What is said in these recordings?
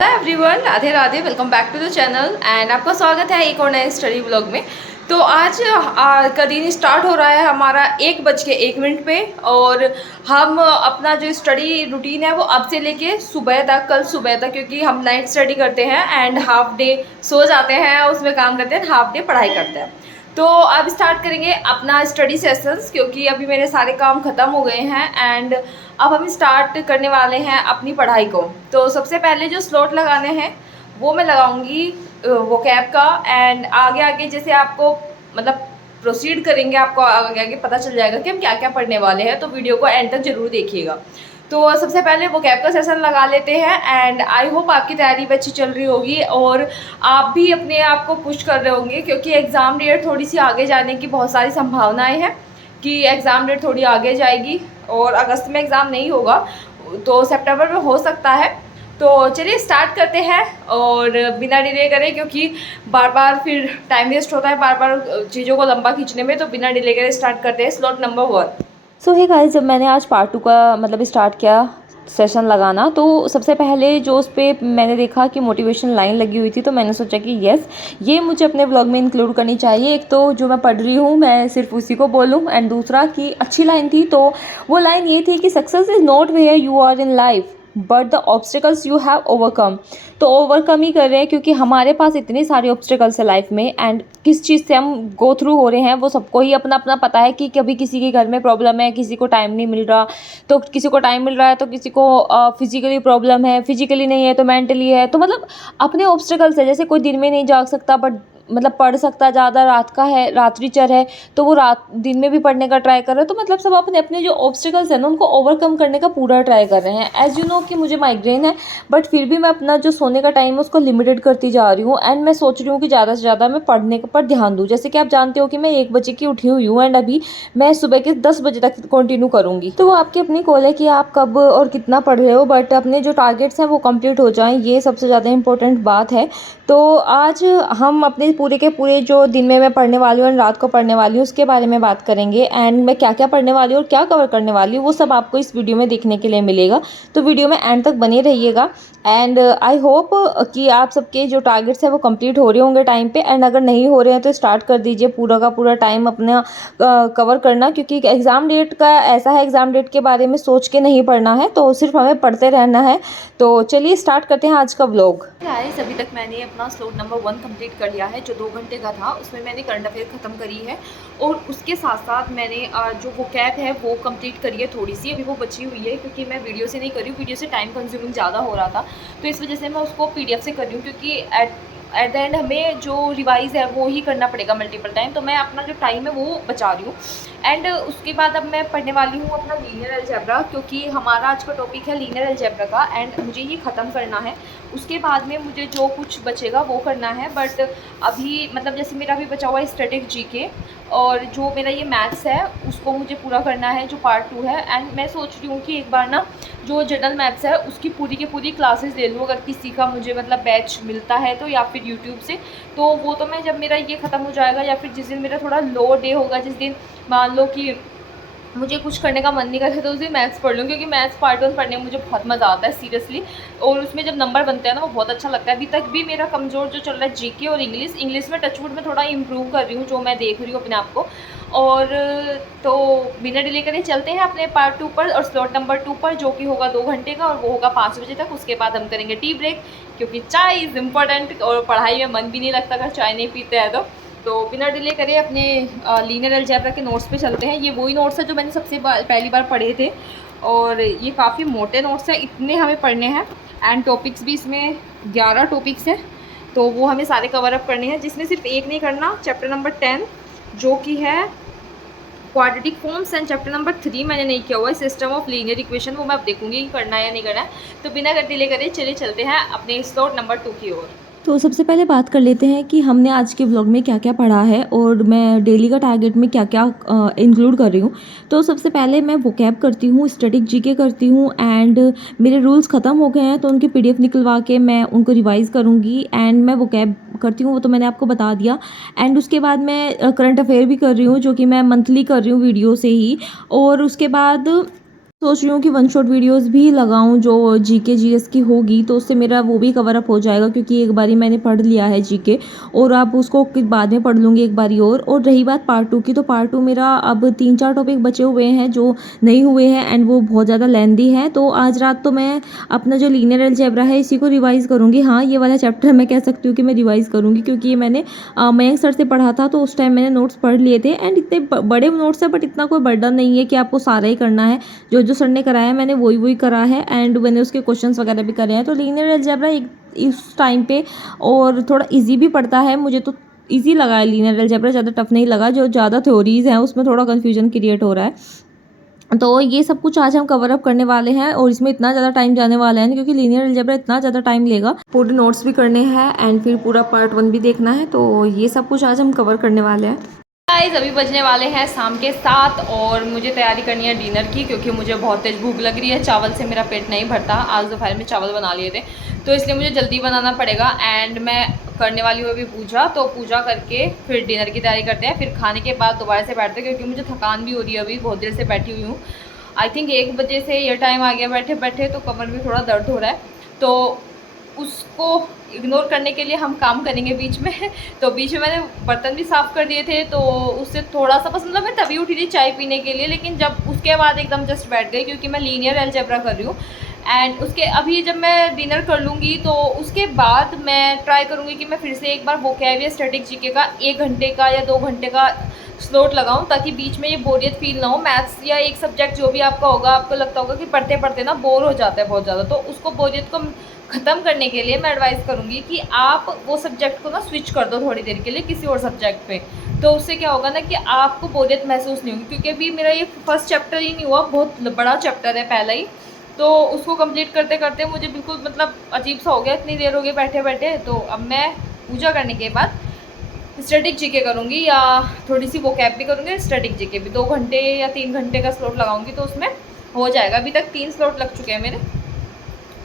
Hello everyone, Radhe Radhe. Welcome back to the channel and आपका स्वागत है एक और नए स्टडी व्लॉग में। तो आज का दिन स्टार्ट हो रहा है हमारा 1:01 पे। और हम अपना जो स्टडी रूटीन है वो अब से लेके सुबह तक, कल सुबह तक, क्योंकि हम नाइट स्टडी करते हैं एंड हाफ डे सो जाते हैं, उसमें काम करते हैं, हाफ डे पढ़ाई करते हैं। तो अब स्टार्ट करेंगे अपना स्टडी सेशंस, क्योंकि अभी मेरे सारे काम ख़त्म हो गए हैं एंड अब हम स्टार्ट करने वाले हैं अपनी पढ़ाई को। तो सबसे पहले जो स्लॉट लगाने हैं वो मैं लगाऊंगी वो कैब का। एंड आगे आगे जैसे आपको मतलब प्रोसीड करेंगे, आपको आगे आगे पता चल जाएगा कि हम क्या क्या पढ़ने वाले हैं, तो वीडियो को एंड तक जरूर देखिएगा। तो सबसे पहले वो कैब का सेशन लगा लेते हैं एंड आई होप आपकी तैयारी भी अच्छी चल रही होगी और आप भी अपने आप को पुश कर रहे होंगे, क्योंकि एग्ज़ाम डेट थोड़ी सी आगे जाने की बहुत सारी संभावनाएं हैं कि एग्ज़ाम डेट थोड़ी आगे जाएगी और अगस्त में एग्ज़ाम नहीं होगा तो सितंबर में हो सकता है। तो चलिए स्टार्ट करते हैं और बिना डिले करें, क्योंकि बार बार फिर टाइम वेस्ट होता है बार बार चीज़ों को लंबा खींचने में। तो बिना डिले करे स्टार्ट करते हैं स्लॉट नंबर 1। सो हे गाइस, जब मैंने आज पार्ट 2 का स्टार्ट किया सेशन लगाना, तो सबसे पहले जो उस पर मैंने देखा कि मोटिवेशन लाइन लगी हुई थी, तो मैंने सोचा कि येस, ये मुझे अपने व्लॉग में इंक्लूड करनी चाहिए। एक तो जो मैं पढ़ रही हूँ मैं सिर्फ उसी को बोलूँ, एंड दूसरा कि अच्छी लाइन थी। तो वो लाइन ये थी कि success is not where you are in life but the obstacles you have overcome. तो ओवरकम ही कर रहे हैं, क्योंकि हमारे पास इतनी सारी ऑब्स्टिकल्स है लाइफ में, एंड किस चीज़ से हम गो थ्रू हो रहे हैं वो सबको ही अपना अपना पता है। कि कभी किसी के घर में प्रॉब्लम है, किसी को टाइम नहीं मिल रहा, तो किसी को टाइम मिल रहा है, तो किसी को फिजिकली प्रॉब्लम है, फिजिकली नहीं है तो मेंटली है। तो अपने ऑब्स्टिकल्स है। जैसे कोई दिन में नहीं जाग सकता बट पढ़ सकता, ज़्यादा रात का है, रात्रिचर है, तो वो रात दिन में भी पढ़ने का ट्राई कर रहे हैं। तो सब अपने अपने जो ऑब्स्टिकल्स हैं ना उनको ओवरकम करने का पूरा ट्राई कर रहे हैं। एज़ यू नो कि मुझे माइग्रेन है, बट फिर भी मैं अपना जो सोने का टाइम है उसको लिमिटेड करती जा रही हूँ एंड मैं सोच रही हूँ कि ज़्यादा से ज़्यादा मैं पढ़ने पर ध्यान दूँ। जैसे कि आप जानते हो कि मैं 1 बजे की उठी हुई हूँ एंड अभी मैं सुबह के 10 बजे तक कंटिन्यू करूँगी। तो वो आपकी अपनी कॉल है कि आप कब और कितना पढ़ रहे हो, बट अपने जो टारगेट्स हैं वो कंप्लीट हो जाएं, ये सबसे ज़्यादा इंपॉर्टेंट बात है। तो आज हम अपने पूरे के पूरे जो दिन में मैं पढ़ने वाली हूँ और रात को पढ़ने वाली हूँ उसके बारे में बात करेंगे, एंड मैं क्या क्या पढ़ने वाली हूँ और क्या कवर करने वाली हूँ वो सब आपको इस वीडियो में देखने के लिए मिलेगा। तो वीडियो में एंड तक बने रहिएगा एंड आई होप कि आप सबके जो टारगेट्स हैं वो कंप्लीट हो रहे होंगे टाइम पे, एंड अगर नहीं हो रहे हैं तो स्टार्ट कर दीजिए पूरा का पूरा टाइम अपना कवर करना, क्योंकि एग्ज़ाम डेट का ऐसा है, एग्ज़ाम डेट के बारे में सोच के नहीं पढ़ना है, तो सिर्फ हमें पढ़ते रहना है। तो चलिए स्टार्ट करते हैं आज का व्लॉग। गाइस, अभी तक मैंने अपना स्लॉट नंबर 1 कंप्लीट कर लिया है, जो 2 घंटे का था। उसमें मैंने करंट अफेयर ख़त्म करी है और उसके साथ साथ मैंने जो वो कैब है वो कंप्लीट करी है थोड़ी सी, अभी वो बची हुई है, क्योंकि मैं वीडियो से नहीं कर रही हूँ, वीडियो से टाइम कंज्यूमिंग ज़्यादा हो रहा था, तो इस वजह से मैं उसको PDF से कर रही हूँ, क्योंकि एट द एंड हमें जो रिवाइज़ है वो ही करना पड़ेगा मल्टीपल टाइम। तो मैं अपना जो टाइम है वो बचा रही हूँ। एंड उसके बाद अब मैं पढ़ने वाली हूँ अपना लीनियर अलजेब्रा, क्योंकि हमारा आज का टॉपिक है लीनियर अलजेब्रा का एंड मुझे ये ख़त्म करना है। उसके बाद में मुझे जो कुछ बचेगा वो करना है, बट अभी जैसे मेरा अभी बचा हुआ है स्टैटिक जीके, और जो मेरा ये मैथ्स है उसको मुझे पूरा करना है, जो पार्ट 2 है। एंड मैं सोच रही हूँ कि एक बार ना जो जनरल मैथ्स है उसकी पूरी की पूरी क्लासेस ले लूँ, अगर किसी का मुझे बैच मिलता है तो, या फिर यूट्यूब से। तो वो तो मैं जब मेरा ये ख़त्म हो जाएगा, या फिर जिस दिन मेरा थोड़ा लो डे होगा, जिस दिन मान लो कि मुझे कुछ करने का मन नहीं करता, तो उस दिन मैथ्स पढ़ लूँ, क्योंकि मैथ्स पार्ट 1 पढ़ने में मुझे बहुत मज़ा आता है सीरियसली। और उसमें जब नंबर बनते हैं ना वो बहुत अच्छा लगता है। अभी तक भी मेरा कमज़ोर जो चल रहा है जीके और इंग्लिश में टचवुड में थोड़ा इम्प्रूव कर रही हूँ, जो मैं देख रही हूँ अपने आप को। और तो बिना डिले करे चलते हैं अपने पार्ट 2 पर और स्लॉट नंबर 2 पर, जो कि होगा 2 घंटे का और वो होगा 5 बजे तक। उसके बाद हम करेंगे टी ब्रेक, क्योंकि चाय इज़ इम्पॉर्टेंट और पढ़ाई में मन भी नहीं लगता अगर चाय नहीं पीते हैं तो बिना डिले करे अपने लीनियर अलजेब्रा के नोट्स पे चलते हैं। ये वही नोट्स है जो मैंने पहली बार पढ़े थे, और ये काफ़ी मोटे नोट्स हैं, इतने हमें पढ़ने हैं। एंड टॉपिक्स भी इसमें 11 टॉपिक्स हैं, तो वो हमें सारे कवर अप करने हैं, जिसमें सिर्फ एक नहीं करना, चैप्टर नंबर 10 जो कि है quadratic forms, and chapter number 3 मैंने नहीं किया हुआ है, सिस्टम ऑफ लीनियर इक्वेशन, वो मैं अब देखूंगी कि करना है या नहीं करना है। तो बिना डिले करे चलिए चलते हैं अपने स्लॉट नंबर 2 की ओर। तो सबसे पहले बात कर लेते हैं कि हमने आज के व्लॉग में क्या क्या पढ़ा है और मैं डेली का टारगेट में क्या क्या इंक्लूड कर रही हूँ। तो सबसे पहले मैं वोकैब करती हूँ, स्टैटिक जीके करती हूँ, एंड मेरे रूल्स ख़त्म हो गए हैं तो उनके PDF निकलवा के मैं उनको रिवाइज़ करूँगी। एंड मैं वोकैब करती हूँ, वो तो मैंने आपको बता दिया। एंड उसके बाद मैं करंट अफेयर भी कर रही हूँ, जो कि मैं मंथली कर रही हूँ वीडियो से ही। और उसके बाद सोच रही हूँ कि वन शॉट वीडियोस भी लगाऊं जो जीके जीएस की होगी, तो उससे मेरा वो भी कवर अप हो जाएगा, क्योंकि एक बारी मैंने पढ़ लिया है जीके, और आप उसको बाद में पढ़ लूँगी एक बारी और रही बात पार्ट टू की, तो पार्ट टू मेरा अब 3-4 टॉपिक बचे हुए हैं जो नहीं हुए हैं, एंड वो बहुत ज़्यादा लेंदी है। तो आज रात तो मैं अपना जो लीनियर अलजेब्रा है इसी को रिवाइज़ करूँगी। हाँ, ये वाला चैप्टर मैं कह सकती हूँ कि मैं रिवाइज़ करूँगी, क्योंकि ये मैंने मयंक सर से पढ़ा था, तो उस टाइम मैंने नोट्स पढ़ लिए थे, एंड इतने बड़े नोट्स हैं, बट इतना कोई बर्डन नहीं है कि आपको सारा ही करना है। जो जो सर ने कराया है मैंने वही वही करा है, एंड मैंने उसके क्वेश्चंस वगैरह भी करे हैं। तो लीनियर अलजेब्रा एक इस टाइम पे और थोड़ा इजी भी पड़ता है, मुझे तो इजी लगा है लीनियर अलजेब्रा, ज़्यादा टफ नहीं लगा। जो ज़्यादा थ्योरीज हैं उसमें थोड़ा कन्फ्यूजन क्रिएट हो रहा है। तो ये सब कुछ आज हम कवर अप करने वाले हैं, और इसमें इतना ज़्यादा टाइम जाने वाला है, क्योंकि लीनियर अलजेब्रा इतना ज़्यादा टाइम लेगा। पूरे नोट्स भी करने हैं, एंड फिर पूरा पार्ट 1 भी देखना है, तो ये सब कुछ आज हम कवर करने वाले हैं। गाइस अभी बजने वाले हैं शाम के 7 और मुझे तैयारी करनी है डिनर की, क्योंकि मुझे बहुत तेज़ भूख लग रही है। चावल से मेरा पेट नहीं भरता। आज दोपहर में चावल बना लिए थे, तो इसलिए मुझे जल्दी बनाना पड़ेगा। एंड मैं करने वाली हूँ अभी पूजा, तो पूजा करके फिर डिनर की तैयारी करते हैं। फिर खाने के बाद दोबारा से बैठते हैं, क्योंकि मुझे थकान भी हो रही है। अभी बहुत देर से बैठी हुई हूँ। आई थिंक 1 बजे से ये टाइम आ गया बैठे बैठे, तो कमर में थोड़ा दर्द हो रहा है। तो उसको इग्नोर करने के लिए हम काम करेंगे बीच में। तो बीच में मैंने बर्तन भी साफ़ कर दिए थे, तो उससे थोड़ा सा बस, मतलब मैं तभी उठी थी चाय पीने के लिए, लेकिन जब उसके बाद एकदम जस्ट बैठ गई, क्योंकि मैं लीनियर अलजेब्रा कर रही हूँ। एंड उसके अभी जब मैं डिनर कर लूँगी, तो उसके बाद मैं ट्राई करूँगी कि मैं फिर से एक बार वोकैब या स्टैटिक जीके का 1 घंटे का या 2 घंटे का स्लॉट लगाऊं, ताकि बीच में ये बोरियत फील ना हो। मैथ्स या एक सब्जेक्ट जो भी आपका होगा, आपको लगता होगा कि पढ़ते पढ़ते ना बोर हो जाता है बहुत ज़्यादा, तो उसको बोरियत को ख़त्म करने के लिए मैं एडवाइस करूँगी कि आप वो सब्जेक्ट को ना स्विच कर दो थोड़ी देर के लिए किसी और सब्जेक्ट पे। तो उससे क्या होगा ना कि आपको बोरियत महसूस नहीं होगी, क्योंकि अभी मेरा ये फर्स्ट चैप्टर ही नहीं हुआ, बहुत बड़ा चैप्टर है पहला ही। तो उसको कंप्लीट करते करते मुझे बिल्कुल मतलब अजीब सा हो गया, इतनी देर हो गई बैठे बैठे। तो अब मैं पूजा करने के बाद स्टैटिक जीके करूँगी, या थोड़ी सी वोकैब भी करूँगी, स्टैटिक जीके भी 2 घंटे या 3 घंटे का स्लॉट लगाऊंगी, तो उसमें हो जाएगा। अभी तक 3 स्लॉट लग चुके हैं मेरे,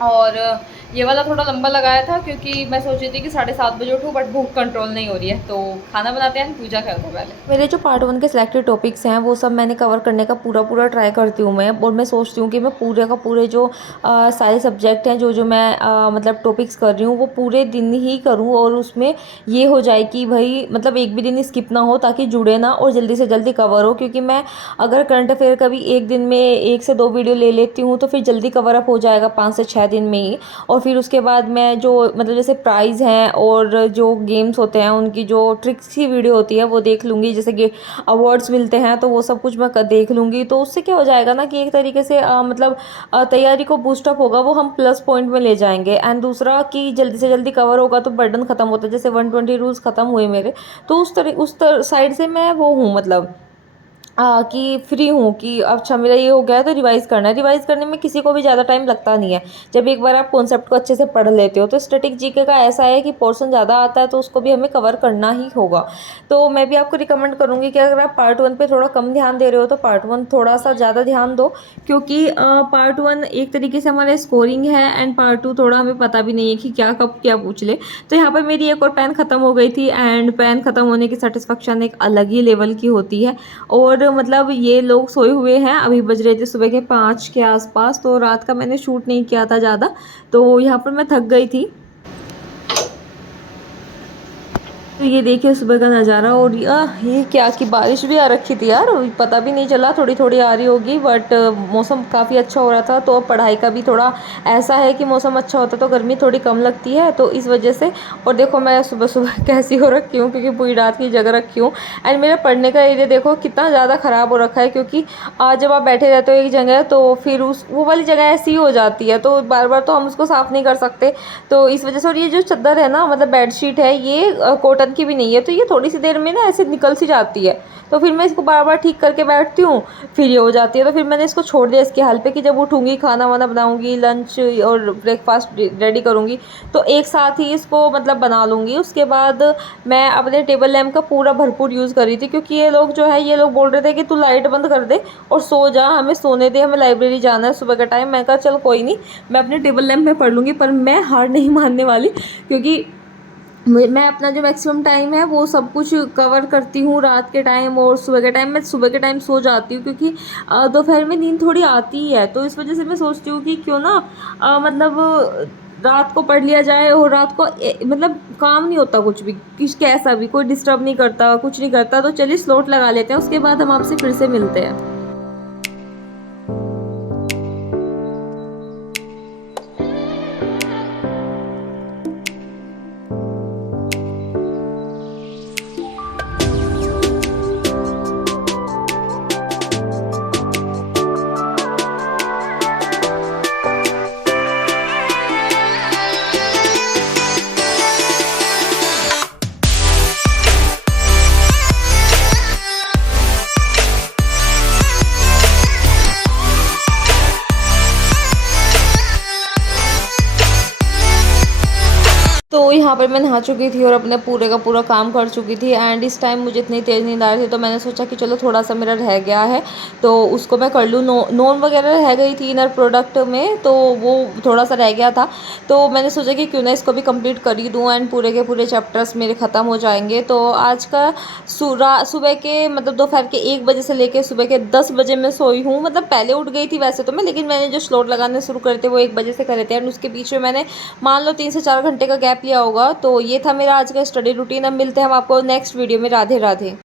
और ये वाला थोड़ा लंबा लगाया था, क्योंकि मैं सोच रही थी कि 7:30 बजे उठूँ, बट भूख कंट्रोल नहीं हो रही है। तो खाना बनाते हैं, पूजा करते हैं पहले। मेरे जो पार्ट 1 के सिलेक्टेड टॉपिक्स हैं वो सब मैंने कवर करने का पूरा ट्राई करती हूँ मैं, और मैं सोचती हूँ कि मैं पूरे का पूरे जो सारे सब्जेक्ट हैं जो जो मैं मतलब टॉपिक्स कर रही हूँ वो पूरे दिन ही करूँ, और उसमें ये हो जाए कि भाई मतलब एक भी दिन स्किप ना हो, ताकि जुड़े ना और जल्दी से जल्दी कवर हो। क्योंकि मैं अगर करंट अफेयर का भी एक दिन में 1 से 2 वीडियो ले लेती हूँ, तो फिर जल्दी कवर अप हो जाएगा 5 से 6 दिन में ही। और फिर उसके बाद मैं जो मतलब जैसे प्राइज़ हैं और जो गेम्स होते हैं उनकी जो ट्रिक्स की वीडियो होती है वो देख लूँगी, जैसे कि अवार्ड्स मिलते हैं तो वो सब कुछ मैं देख लूँगी। तो उससे क्या हो जाएगा ना कि एक तरीके से मतलब तैयारी को बूस्टअप होगा, वो हम प्लस पॉइंट में ले जाएंगे। एंड दूसरा कि जल्दी से जल्दी कवर होगा तो बर्डन ख़त्म होता है, जैसे 120 रूल्स ख़त्म हुए मेरे। तो उस साइड से मैं वो हूँ, मतलब कि फ्री हूँ कि अच्छा मेरा ये हो गया है तो रिवाइज़ करना है। रिवाइज़ करने में किसी को भी ज़्यादा टाइम लगता नहीं है, जब एक बार आप कॉन्सेप्ट को अच्छे से पढ़ लेते हो। तो स्टैटिक जीके का ऐसा है कि पोर्शन ज़्यादा आता है, तो उसको भी हमें कवर करना ही होगा। तो मैं भी आपको रिकमेंड करूँगी कि अगर आप पार्ट 1 पे थोड़ा कम ध्यान दे रहे हो तो पार्ट 1 थोड़ा सा ज़्यादा ध्यान दो, क्योंकि पार्ट 1 एक तरीके से हमारा स्कोरिंग है, एंड पार्ट 2 थोड़ा हमें पता भी नहीं है कि क्या कब क्या पूछ ले। तो यहाँ पर मेरी एक और पेन ख़त्म हो गई थी, एंड पेन ख़त्म होने की सेटिस्फेक्शन एक अलग ही लेवल की होती है। और मतलब ये लोग सोए हुए हैं, अभी बज रहे थे सुबह के 5 के आसपास। तो रात का मैंने शूट नहीं किया था ज़्यादा, तो यहाँ पर मैं थक गई थी। तो ये देखिए सुबह का नज़ारा, और ये क्या कि बारिश भी आ रखी थी यार, पता भी नहीं चला, थोड़ी थोड़ी आ रही होगी, बट मौसम काफ़ी अच्छा हो रहा था। तो अब पढ़ाई का भी थोड़ा ऐसा है कि मौसम अच्छा होता तो गर्मी थोड़ी कम लगती है, तो इस वजह से। और देखो मैं सुबह सुबह कैसी हो रखी हूँ, क्योंकि पूरी रात की जगह रखी हूँ। एंड मेरा पढ़ने का एरिया देखो कितना ज़्यादा ख़राब हो रखा है, क्योंकि जब आप बैठे रहते हो एक जगह तो फिर वो वाली जगह ऐसी हो जाती है, तो बार बार तो हम उसको साफ़ नहीं कर सकते। तो इस वजह से, और ये जो चादर है ना, मतलब बेडशीट है, ये कॉटन की भी नहीं है, तो ये थोड़ी सी देर में ना ऐसे निकल सी जाती है। तो फिर मैं इसको बार बार ठीक करके बैठती हूँ, फिर ये हो जाती है। तो फिर मैंने इसको छोड़ दिया इसके हाल पे, कि जब उठूँगी खाना वाना बनाऊँगी, लंच और ब्रेकफास्ट रेडी करूँगी, तो एक साथ ही इसको मतलब बना लूँगी। उसके बाद मैं अपने टेबल लैम्प का पूरा भरपूर यूज़ कर रही थी, क्योंकि ये लोग जो है ये लोग बोल रहे थे कि तू लाइट बंद कर दे और सो जा, हमें सोने दे, हमें लाइब्रेरी जाना है सुबह का टाइम। मैं कहा चल कोई नहीं, मैं अपने टेबल लैम्प में पढ़ लूँगी। पर मैं हार नहीं मानने वाली, क्योंकि मैं अपना जो मैक्सिमम टाइम है वो सब कुछ कवर करती हूँ रात के टाइम और सुबह के टाइम। मैं सुबह के टाइम सो जाती हूँ क्योंकि दोपहर में नींद थोड़ी आती ही है, तो इस वजह से मैं सोचती हूँ कि क्यों ना मतलब रात को पढ़ लिया जाए और रात को मतलब काम नहीं होता कुछ भी, किस कैसा भी कोई डिस्टर्ब नहीं करता, कुछ नहीं करता, तो चलिए स्लॉट लगा लेते हैं, उसके बाद हम आपसे फिर से मिलते हैं। तो यहाँ पर मैं नहा चुकी थी और अपने पूरे का पूरा काम कर चुकी थी, एंड इस टाइम मुझे इतनी तेज़ नींद आ रही थी, तो मैंने सोचा कि चलो थोड़ा सा मेरा रह गया है तो उसको मैं कर लूँ। नोन वगैरह रह गई थी इनर प्रोडक्ट में, तो वो थोड़ा सा रह गया था, तो मैंने सोचा कि क्यों ना इसको भी कंप्लीट कर ही दूँ एंड पूरे के पूरे चैप्टर्स मेरे ख़त्म हो जाएंगे। तो आज का सुबह के मतलब दोपहर के 1 बजे से लेकर सुबह के 10 बजे मैं सोई हूँ। मतलब पहले उठ गई थी वैसे तो मैं, लेकिन मैंने जो स्लॉट लगाने शुरू करे थे वो 1 बजे से करे थे, एंड उसके बीच में मैंने मान लो 3 से 4 घंटे का गैप लिया होगा। तो ये था मेरा आज का स्टडी रूटीन। अब मिलते हैं हम आपको नेक्स्ट वीडियो में। राधे राधे।